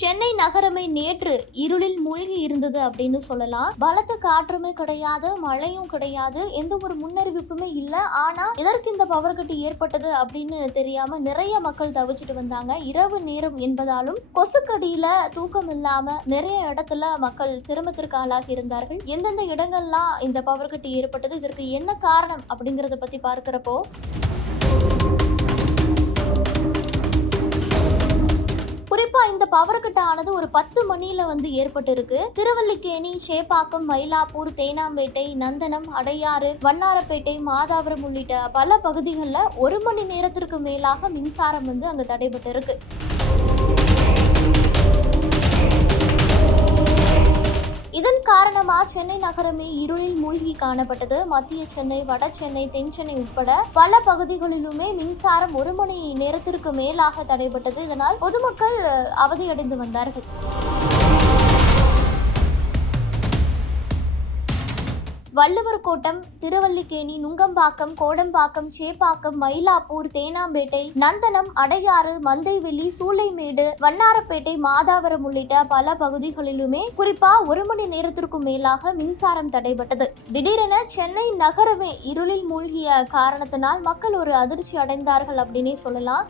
சென்னை நகரமே நேற்று இருளில் மூழ்கி இருந்தது அப்படின்னு சொல்லலாம். பலத்த காற்றுமே கிடையாது மழையும் கிடையாது எந்த ஒரு முன்னறிவிப்புமே இல்ல. ஆனா இதற்கு இந்த பவர் கட்டு ஏற்பட்டது அப்படின்னு தெரியாம நிறைய மக்கள் தவிச்சிட்டு வந்தாங்க. இரவு நேரம் என்பதாலும் கொசுக்கடியில தூக்கம் இல்லாம நிறைய இடத்துல மக்கள் சிரமத்திற்கு ஆளாகி இருந்தார்கள். எந்தெந்த இடங்கள்லாம் இந்த பவர் கட்டு ஏற்பட்டது இதற்கு என்ன காரணம் அப்படிங்கறத பத்தி பார்க்கிறப்போ பவர் கட் ஆனது ஒரு பத்து மணியில வந்து ஏற்பட்டிருக்கு. திருவல்லிக்கேணி சேப்பாக்கம் மயிலாப்பூர் தேனாம்பேட்டை நந்தனம் அடையாறு வண்ணாரப்பேட்டை மாதாவரம் உள்ளிட்ட பல பகுதிகளில் ஒரு மணி நேரத்திற்கு மேலாக மின்சாரம் வந்து அங்கே தடைபட்டிருக்கு. இதன் காரணமா சென்னை நகரமே இருளில் மூழ்கி காணப்பட்டது. மத்திய சென்னை வட சென்னை தென் சென்னை உட்பட பல பகுதிகளிலுமே மின்சாரம் ஒரு மணி நேரத்திற்கு மேலாக தடைபட்டது. இதனால் பொதுமக்கள் அவதியடைந்து வந்தார்கள். வள்ளுவர் கோட்டம் திருவல்லிக்கேணி நுங்கம்பாக்கம் கோடம்பாக்கம் சேப்பாக்கம் மயிலாப்பூர் தேனாம்பேட்டை நந்தனம் அடையாறு மந்தைவெளி சூளைமேடு வண்ணாரப்பேட்டை மாதாவரம் உள்ளிட்ட பல பகுதிகளிலுமே குறிப்பா ஒரு மணி நேரத்திற்கும் மேலாக மின்சாரம் தடைபட்டது. திடீரென சென்னை நகரமே இருளில் மூழ்கிய காரணத்தினால் மக்கள் ஒரு அதிர்ச்சி அடைந்தார்கள் அப்படின்னே சொல்லலாம்.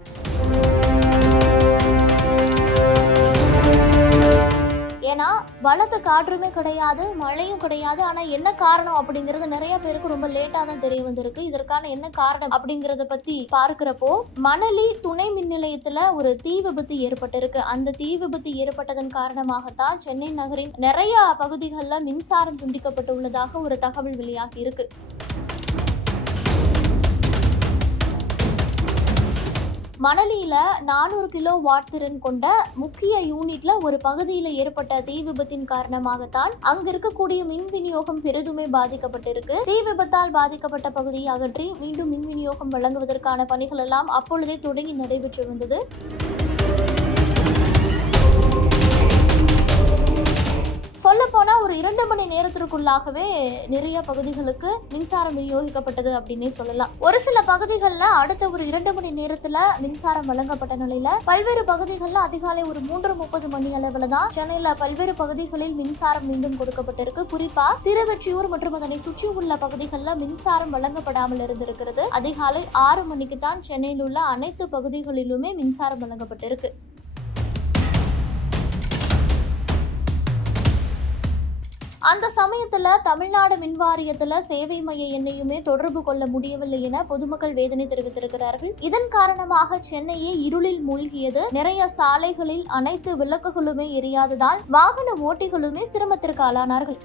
ஏன்னா பலத்த காற்றுமே கிடையாது மழையும் கிடையாது. ஆனா என்ன காரணம் அப்படிங்கிறது நிறைய பேருக்கு ரொம்ப லேட்டா தான் தெரிய வந்திருக்கு. இதற்கான என்ன காரணம் அப்படிங்கறத பத்தி பார்க்கிறப்போ மணலி துணை மின் நிலையத்துல ஒரு தீ விபத்து ஏற்பட்டிருக்கு. அந்த தீ விபத்து ஏற்பட்டதன் காரணமாகத்தான் சென்னை நகரின் நிறைய பகுதிகளில் மின்சாரம் துண்டிக்கப்பட்டு உள்ளதாக ஒரு தகவல் வெளியாகி இருக்கு. மணலியில நானூறு கிலோ வாட் திறன் கொண்ட முக்கிய யூனிட்ல ஒரு பகுதியில் ஏற்பட்ட தீ விபத்தின் காரணமாகத்தான் அங்க இருக்கக்கூடிய மின் விநியோகம் பெரிதுமே பாதிக்கப்பட்டிருக்கு. தீ விபத்தால் பாதிக்கப்பட்ட பகுதியை அகற்றி மீண்டும் மின் விநியோகம் வழங்குவதற்கான பணிகள் எல்லாம் அப்பொழுதே தொடங்கி நடைபெற்று ஒரு இரண்டு மணி நேரத்திற்குள்ளாகவே நிறைய பகுதிகளுக்கு மின்சாரம் விநியோகிக்கப்பட்டது அப்படின்னே சொல்லலாம். ஒரு சில பகுதிகளில் அடுத்த ஒரு இரண்டு மணி நேரத்தில் மின்சாரம் வழங்கப்பட்ட நிலையில பல்வேறு பகுதிகளில் அதிகாலை ஒரு மூன்று முப்பது மணி அளவில் தான் சென்னையில் பல்வேறு பகுதிகளில் மின்சாரம் மீண்டும் கொடுக்கப்பட்டிருக்கு. குறிப்பா திருவெற்றியூர் மற்றும் அதனை சுற்றி உள்ள பகுதிகளில் மின்சாரம் வழங்கப்படாமல் இருந்திருக்கிறது. அதிகாலை ஆறு மணிக்கு தான் சென்னையில் உள்ள அனைத்து பகுதிகளிலுமே மின்சாரம் வழங்கப்பட்டிருக்கு. அந்த சமயத்துல தமிழ்நாடு மின் வாரியத்துல சேவை மைய எண்ணையுமே தொடர்பு கொள்ள முடியவில்லை என பொதுமக்கள் வேதனை தெரிவித்திருக்கிறார்கள். இதன் காரணமாக சென்னையே இருளில் மூழ்கியது. நிறைய சாலைகளில் அனைத்து விளக்குகளுமே எரியாததால் வாகன ஓட்டிகளுமே சிரமத்திற்கு ஆளானார்கள்.